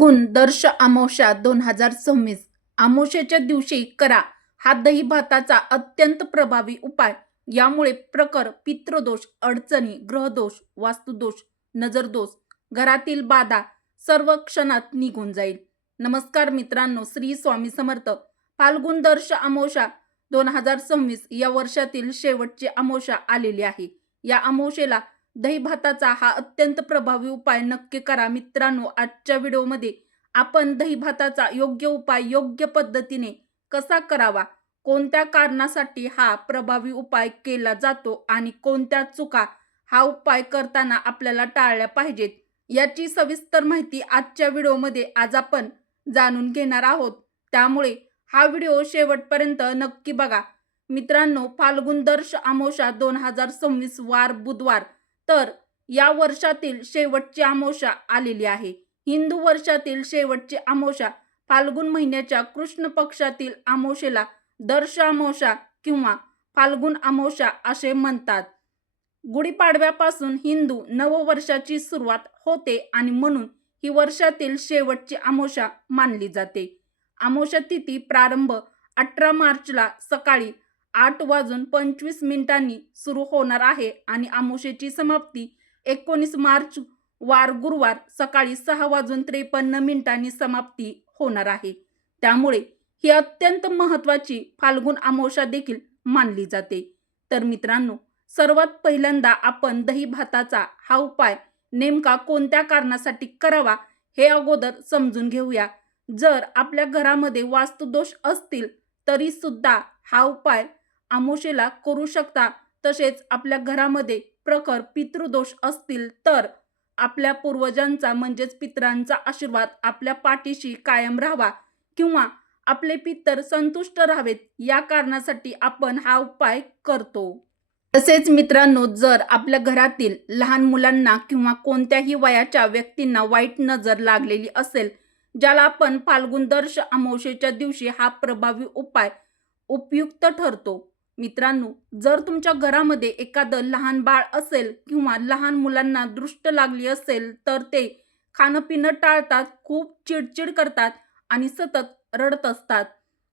फाल्गुन दर्श अमावस्या 2026 अमावस्येच्या दिवशी करा हा दही भाताचा अत्यंत प्रभावी उपाय। यामुळे प्रकर पितृदोष, अडचणी, ग्रहदोष, वास्तुदोष, नजरदोष, घरातील बाधा सर्व क्षणात निघून जाईल। नमस्कार मित्रांनो, श्री स्वामी समर्थ। फाल्गुन दर्श अमावस्या 2026 या वर्षातील शेवटची अमावस्या आलेली आहे। या अमावस्येला दही भाताचा हा अत्यंत प्रभावी उपाय नक्की करा मित्रांनो। आजच्या व्हिडिओमध्ये आपण दही भाताचा योग्य उपाय योग्य पद्धतीने कसा करावा, कोणत्या कारणासाठी हा प्रभावी उपाय केला जातो आणि कोणत्या चुका हा उपाय करताना आपल्याला टाळल्या पाहिजेत, याची सविस्तर माहिती आजच्या व्हिडिओमध्ये आज आपण जाणून घेणार आहोत। त्यामुळे हा व्हिडिओ शेवटपर्यंत नक्की बघा मित्रांनो। फाल्गुन दर्श अमावस्या 2026 वार बुधवार, तर या वर्षातील शेवटची अमावस्या आलेली आहे। हिंदू वर्षातील शेवटची अमावस्या फाल्गुन महिन्याच्या कृष्ण पक्षातील अमावस्येला दर्श अमावस्या किंवा फाल्गुन अमावस्या असे म्हणतात। गुढीपाडव्यापासून हिंदू नववर्षाची सुरुवात होते आणि म्हणून ही वर्षातील शेवटची अमावस्या मानली जाते। अमावस्या तिथी प्रारंभ 18 मार्चला सकाळी 8:25 सुरू होणार आहे आणि अमावस्येची समाप्ती 19 मार्च वार गुरुवार सकाळी 6:53 समाप्ती होणार आहे। त्यामुळे ही अत्यंत महत्त्वाची फाल्गुन अमावस्या देखील मानली जाते। तर मित्रांनो, सर्वात पहिल्यांदा आपण दही भाताचा हा उपाय नेमका कोणत्या कारणासाठी करावा हे अगोदर समजून घेऊया। जर आपल्या घरामध्ये वास्तुदोष असतील तरी सुद्धा हा उपाय अमावस्येला करू शकता। तसेच आपल्या घरामध्ये प्रखर पितृदोष असतील तर आपल्या पूर्वजांचा म्हणजेच पितरांचा आशीर्वाद आपल्या पाठीशी कायम राहावा किंवा आपले पितर संतुष्ट राहावेत, या कारणासाठी आपण हा उपाय करतो। तसेच मित्रांनो, जर आपल्या घरातील लहान मुलांना किंवा कोणत्याही वयाच्या व्यक्तींना वाईट नजर लागलेली असेल, ज्याला आपण फाल्गुन दर्श अमावस्येच्या दिवशी हा प्रभावी उपाय उपयुक्त ठरतो। मित्रांनो, जर तुमच्या घरामध्ये एखादं लहान बाळ असेल किंवा लहान मुलांना दृष्ट लागली असेल तर ते खाणं पिणं टाळतात, खूप चिडचिड करतात आणि सतत रडत असतात।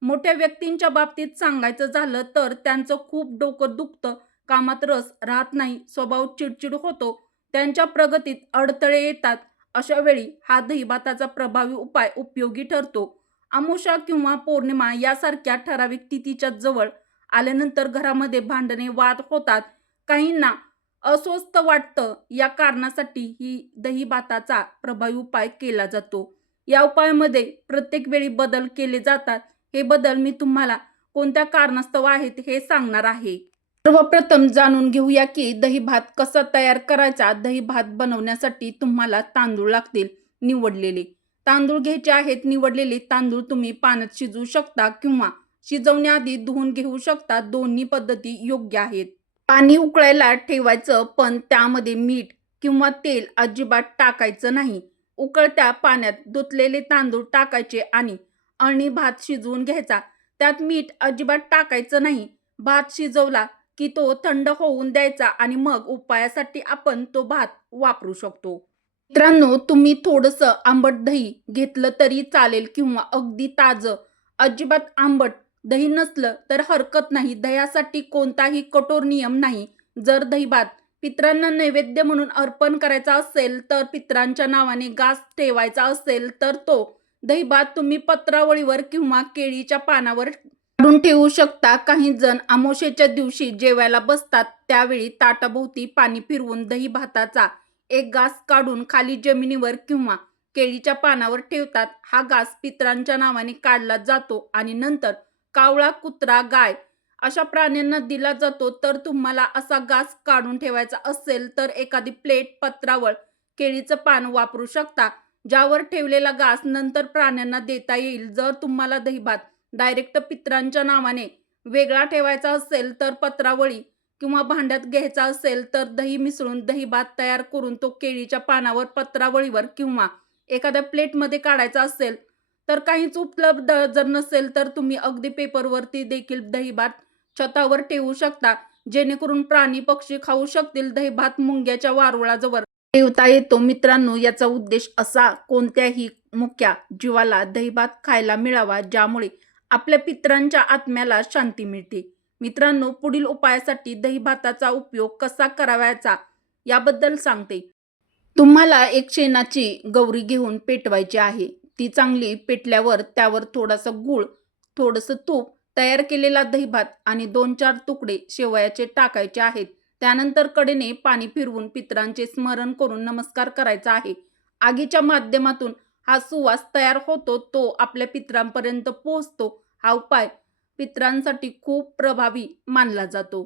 मोठ्या व्यक्तींच्या बाबतीत सांगायचं झालं तर त्यांचं खूप डोकं दुखतं, कामात रस राहत नाही, स्वभाव चिडचिड होतो, त्यांच्या प्रगतीत अडथळे येतात। अशा वेळी हा दही भाताचा प्रभावी उपाय उपयोगी ठरतो। अमावस्या किंवा पौर्णिमा यासारख्या ठराविक तिथीच्या जवळ आल्यानंतर घरामध्ये भांडणे वाद होतात, काहींना अस्वस्थ वाटतं, या कारणासाठी ही दही भाताचा प्रभावी उपाय केला जातो। या उपायामध्ये प्रत्येक वेळी बदल केले जातात। हे बदल मी तुम्हाला कोणत्या कारणास्तव आहेत हे सांगणार आहे। सर्वप्रथम जाणून घेऊया की दही भात कसा तयार करायचा। दही भात बनवण्यासाठी तुम्हाला तांदूळ लागतील, निवडलेले तांदूळ घ्यायचे आहेत। निवडलेले तांदूळ तुम्ही पाण्यात शिजवू शकता किंवा शिजवण्याआधी धुवून घेऊ शकता, दोन्ही पद्धती योग्य आहेत। पाणी उकळायला ठेवायचं, पण त्यामध्ये मीठ किंवा तेल अजिबात टाकायचं नाही। उकळत्या पाण्यात धुतलेले तांदूळ टाकायचे आणि अळणी भात शिजवून घ्यायचा, त्यात मीठ अजिबात टाकायचं नाही। भात शिजवला की तो थंड होऊन द्यायचा आणि मग उपायासाठी आपण तो भात वापरू शकतो। मित्रांनो, तुम्ही थोडंसं आंबट दही घेतलं तरी चालेल किंवा अगदी ताजं, अजिबात आंबट दही नसलं तर हरकत नाही। दह्यासाठी कोणताही कठोर नियम नाही। जर दही भात पितरांना नैवेद्य म्हणून अर्पण करायचा असेल तर पितरांच्या नावाने घास ठेवायचा असेल तर तो दही भात तुम्ही पत्रावळीवर किंवा केळीच्या पानावर काढून ठेवू शकता। काही जण अमावस्येच्या दिवशी जेवायला बसतात त्यावेळी ताटाभोवती पाणी फिरवून दही भाताचा एक घास काढून खाली जमिनीवर किंवा केळीच्या पानावर ठेवतात। हा घास पितरांच्या नावाने काढला जातो आणि नंतर कावळा, कुत्रा, गाय अशा प्राण्यांना दिला जातो। तर तुम्हाला असा घास काढून ठेवायचा असेल तर एखादी प्लेट, पत्रावळ, केळीचं पान वापरू शकता, ज्यावर ठेवलेला घास नंतर प्राण्यांना देता येईल। जर तुम्हाला दही भात डायरेक्ट पितरांच्या नावाने वेगळा ठेवायचा असेल तर पत्रावळी किंवा भांड्यात घ्यायचा असेल तर दही मिसळून दही भात तयार करून तो केळीच्या पानावर, पत्रावळीवर किंवा एखाद्या प्लेटमध्ये काढायचा असेल तर काहीच उपलब्ध जर नसेल तर तुम्ही अगदी पेपरवरती देखील दही भात छतावर ठेवू शकता, जेणेकरून प्राणी पक्षी खाऊ शकतील। दही भात मुंग्याच्या वारुळाजवळ ठेवता येतो. मित्रांनो, याचा उद्देश असा कोणत्याही मुक्या जीवाला दहीभात खायला मिळावा, ज्यामुळे आपल्या पितरांच्या आत्म्याला शांती मिळते. मित्रांनो, पुढील उपायासाठी दहीभाताचा उपयोग कसा करावयाचा याबद्दल सांगते. तुम्हाला एक शेणाची गौरी घेऊन पेटवायची आहे. ती चांगली पेटल्यावर त्यावर थोडासा गूळ, थोडंसं तूप, तयार केलेला दहीभात आणि 2-4 तुकडे शेवयाचे टाकायचे आहेत. त्यानंतर कडेने पाणी फिरवून पितरांचे स्मरण करून नमस्कार करायचा आहे. आगीच्या माध्यमातून हा सुवास तयार होतो, तो आपल्या पितरांपर्यंत पोहोचतो. हा उपाय पितरांसाठी खूप प्रभावी मानला जातो.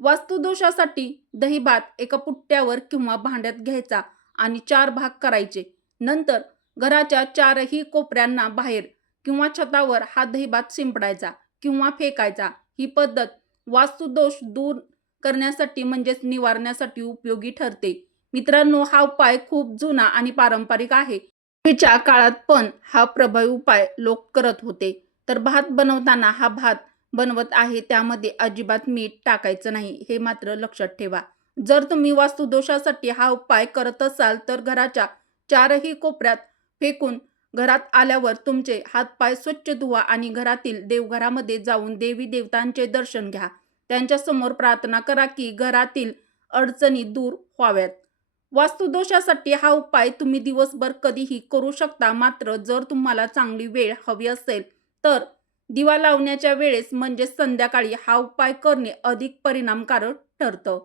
वास्तुदोषासाठी दहीभात एका पुट्ट्यावर किंवा भांड्यात घ्यायचा आणि 4 भाग करायचे. नंतर घराच्या 4ही कोपऱ्यांना बाहेर किंवा छतावर हा दहीभात शिंपडायचा किंवा फेकायचा. ही पद्धत वास्तुदोष दूर करण्यासाठी म्हणजेच निवारण्यासाठी उपयोगी ठरते. मित्रांनो, हा उपाय खूप जुना आणि पारंपरिक आहे. पूर्वीच्या काळात पण हा प्रभावी उपाय लोक करत होते. तर भात बनवताना हा भात बनवत आहे त्यामध्ये अजिबात मीठ टाकायचं नाही, हे मात्र लक्षात ठेवा. जर तुम्ही वास्तुदोषासाठी हा उपाय करत असाल तर घराच्या 4ही कोपऱ्यात फेकून घरात आल्यावर तुमचे हातपाय स्वच्छ धुवा आणि घरातील देवघरामध्ये जाऊन देवी देवतांचे दर्शन घ्या. त्यांच्यासमोर प्रार्थना करा की घरातील अडचणी दूर व्हाव्यात. वास्तुदोषासाठी हा उपाय तुम्ही दिवसभर कधीही करू शकता. मात्र जर तुम्हाला चांगली वेळ हवी असेल तर दिवा लावण्याच्या वेळेस म्हणजे संध्याकाळी हा उपाय करणे अधिक परिणामकारक ठरतं.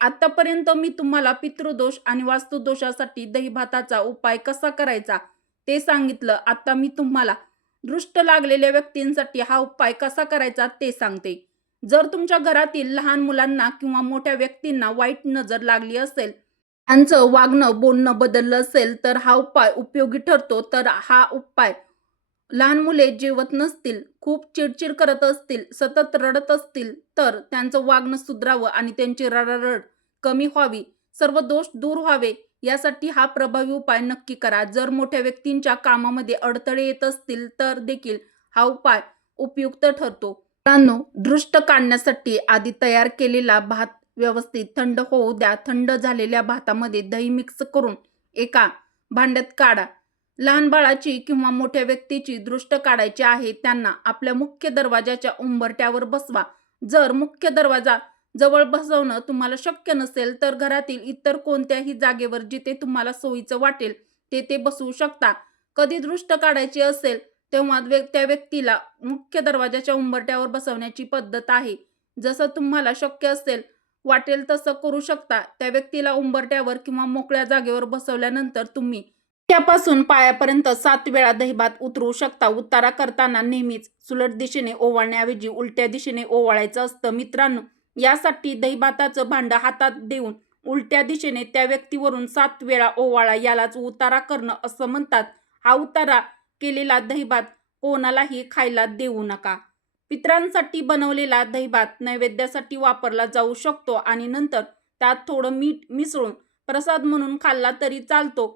आतापर्यंत मी तुम्हाला पितृदोष आणि वास्तुदोषासाठी दहीभाताचा उपाय कसा करायचा ते सांगितलं. आता मी तुम्हाला दृष्ट लागलेल्या व्यक्तींसाठी हा उपाय कसा करायचा ते सांगते. जर तुमच्या घरातील लहान मुलांना किंवा मोठ्या व्यक्तींना वाईट नजर लागली असेल, त्यांचं वागणं बोलणं बदललं असेल तर हा उपाय उपयोगी ठरतो. तर हा उपाय लहान मुले जेवत नसतील, खूप चिडचिड करत असतील, सतत रडत असतील तर त्यांचं वागणं सुधारावं आणि त्यांची रडारड कमी व्हावी, सर्व दोष दूर व्हावे यासाठी हा प्रभावी उपाय नक्की करा. जर मोठ्या व्यक्तींच्या कामामध्ये अडथळे येत असतील तर देखील हा उपाय उपयुक्त ठरतो. मित्रांनो, दृष्ट काढण्यासाठी आधी तयार केलेला भात व्यवस्थित थंड होऊ द्या. थंड झालेल्या भातामध्ये दही मिक्स करून एका भांड्यात काढा. लहान बाळाची किंवा मोठ्या व्यक्तीची दृष्ट काढायची आहे त्यांना आपल्या मुख्य दरवाजाच्या उंबरठ्यावर बसवा. जर मुख्य दरवाजा जवळ बसवणं तुम्हाला शक्य नसेल तर घरातील इतर कोणत्याही जागेवर जिथे तुम्हाला सोयीचं वाटेल तेथे बसवू शकता. कधी दृष्ट काढायची असेल तेव्हा त्या व्यक्तीला मुख्य दरवाजाच्या उंबरठ्यावर बसवण्याची पद्धत आहे. जसं तुम्हाला शक्य असेल वाटेल तसं करू शकता. त्या व्यक्तीला उंबरठ्यावर किंवा मोकळ्या जागेवर बसवल्यानंतर तुम्ही त्यापासून पायापर्यंत 7 वेळा दहीभात उतरवू शकता. उतारा करताना नेहमीच सुलट दिशेने ओवाळण्याऐवजी उलट्या दिशेने ओवाळायचं असतं. मित्रांनो, यासाठी दहीभाताचं भांडं हातात देऊन उलट्या दिशेने त्या व्यक्तीवरून 7 वेळा ओवाळा, यालाच उतारा करणं असं म्हणतात. हा उतारा केलेला दहीभात कोणालाही खायला देऊ नका. पितरांसाठी बनवलेला दहीभात नैवेद्यासाठी वापरला जाऊ शकतो आणि नंतर त्यात थोडं मीठ मिसळून प्रसाद म्हणून खाल्ला तरी चालतो.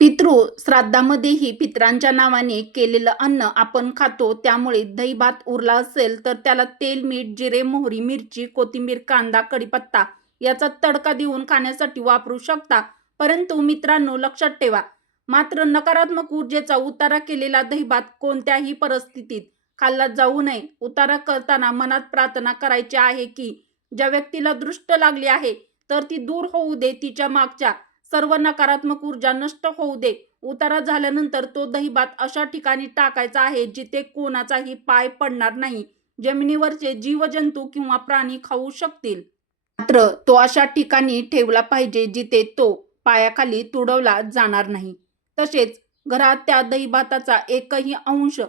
पितृ श्राद्धामध्येही पितरांच्या नावाने केलेलं अन्न आपण खातो. त्यामुळे दहीभात उरला असेल तर त्याला तेल, मीठ, जिरे, मोहरी, मिरची, कोथिंबीर, कांदा, कढीपत्ता याचा तडका देऊन खाण्यासाठी वापरू शकता. परंतु मित्रांनो, लक्षात ठेवा, मात्र नकारात्मक ऊर्जेचा उतारा केलेला दहीभात कोणत्याही परिस्थितीत खाल्ला जाऊ नये. उतारा करताना मनात प्रार्थना करायची आहे की ज्या व्यक्तीला दृष्ट लागली आहे तर ती दूर होऊ दे, तिच्या मागच्या सर्व नकारात्मक ऊर्जा नष्ट होऊ दे. उतारा झाल्यानंतर तो दहीभात अशा ठिकाणी टाकायचा आहे जिथे कोणाचाही पाय पडणार नाही, जमिनीवरचे जीवजंतू किंवा प्राणी खाऊ शकतील. मात्र तो अशा ठिकाणी ठेवला पाहिजे जिथे तो पायाखाली तुडवला जाणार नाही. तसेच घरात त्या दहीभाताचा एकही अंश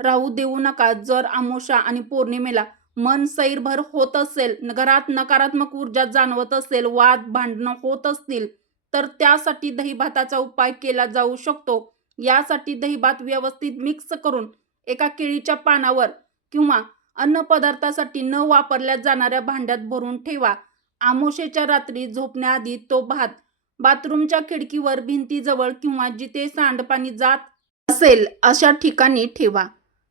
राहू देऊ नका. जर अमावस्या आणि पौर्णिमेला मन सैरभर होत असेल, घरात नकारात्मक ऊर्जा जाणवत असेल, वाद भांडणं होत असतील तर त्यासाठी दहीभाताचा उपाय केला जाऊ शकतो. यासाठी दहीभात व्यवस्थित मिक्स करून एका केळीच्या पानावर किंवा अन्न पदार्थासाठी न वापरल्या जाणाऱ्या भांड्यात भरून ठेवा. अमावस्येच्या रात्री झोपण्याआधी तो भात बाथरूमच्या खिडकीवर, भिंतीजवळ किंवा जिथे सांडपाणी जात असेल अशा ठिकाणी ठेवा.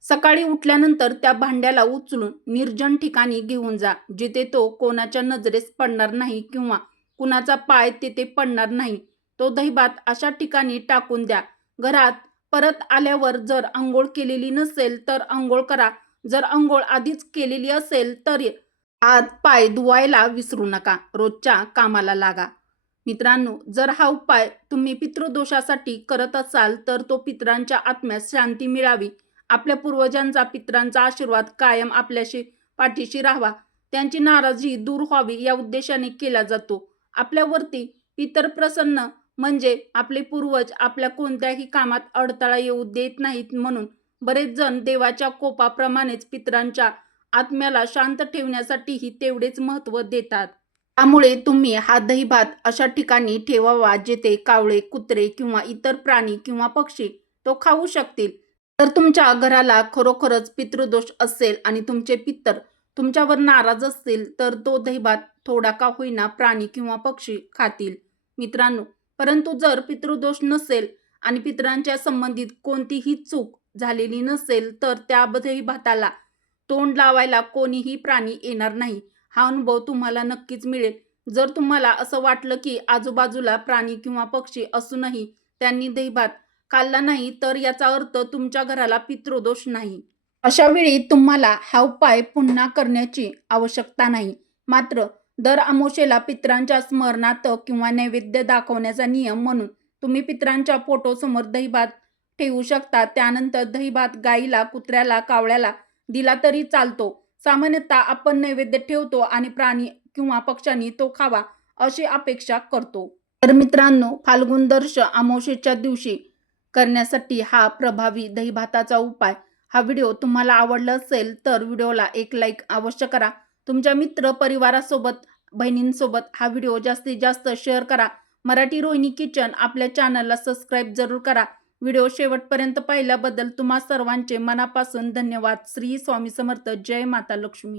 सकाळी उठल्यानंतर त्या भांड्याला उचलून निर्जन ठिकाणी घेऊन जा, जिथे तो कोणाच्या नजरेस पडणार नाही किंवा कुणाचा पाय तेथे पडणार नाही. तो दहीभात अशा ठिकाणी टाकून द्या. घरात परत आल्यावर जर अंघोळ केलेली नसेल तर अंघोळ करा. जर अंघोळ आधीच केलेली असेल तर हात पाय धुवायला विसरू नका. रोजच्या कामाला लागा. मित्रांनो, जर हा उपाय तुम्ही पितृदोषासाठी करत असाल तर तो पितरांच्या आत्म्यास शांती मिळावी, आपल्या पूर्वजांचा पितरांचा आशीर्वाद कायम आपल्याशी पाठीशी राहावा, त्यांची नाराजी दूर व्हावी या उद्देशाने केला जातो. आपल्यावरती पितर प्रसन्न म्हणजे आपले पूर्वज आपल्या कोणत्याही कामात अडथळा येऊ देत नाहीत, म्हणून बरेच जण देवाच्या कोपाप्रमाणेच पितरांच्या आत्म्याला शांत ठेवण्यासाठीही तेवढेच महत्त्व देतात. त्यामुळे तुम्ही हा दहीभात अशा ठिकाणी ठेवावा जेथे कावळे, कुत्रे किंवा इतर प्राणी किंवा पक्षी तो खाऊ शकतील. तर तुमच्या घराला खरोखरच पितृदोष असेल आणि तुमचे पितर तुमच्यावर नाराज असतील तर तो दहीभात थोडा का होईना प्राणी किंवा पक्षी खातील. मित्रांनो, परंतु जर पितृदोष नसेल आणि पितरांच्या संबंधित कोणतीही चूक झालेली नसेल तर त्या दहीभाताला तोंड लावायला कोणीही प्राणी येणार नाही. हा अनुभव तुम्हाला नक्कीच मिळेल. जर तुम्हाला असं वाटलं की आजूबाजूला प्राणी किंवा पक्षी असूनही त्यांनी दहीभात खाल्ला नाही तर याचा अर्थ तुमच्या घराला पितृदोष नाही. अशा वेळी तुम्हाला हा उपाय पुन्हा करण्याची आवश्यकता नाही. मात्र दर अमावस्येला पितरांच्या स्मरणार्थ किंवा नैवेद्य दाखवण्याचा नियम म्हणून तुम्ही पितरांच्या फोटोसमोर दहीभात ठेवू शकता. त्यानंतर दहीभात गाईला, कुत्र्याला, कावळ्याला दिला तरी चालतो. सामान्यतः आपण नैवेद्य ठेवतो आणि प्राणी किंवा पक्ष्यांनी तो खावा अशी अपेक्षा करतो. तर मित्रांनो, फाल्गुन दर्श अमावस्येच्या दिवशी करण्यासाठी हा प्रभावी दहीभाताचा उपाय हा व्हिडिओ तुम्हाला आवडला असेल तर व्हिडिओला एक लाईक अवश्य करा. तुमच्या मित्र परिवारासोबत, बहिणींसोबत हा व्हिडिओ जास्तीत जास्त शेअर करा. मराठी रोहिणी किचन आपल्या चॅनलला सबस्क्राईब जरूर करा. व्हिडिओ शेवटपर्यंत पाहिल्याबद्दल तुम्हा सर्वांचे मनापासून धन्यवाद. श्री स्वामी समर्थ. जय माता लक्ष्मी.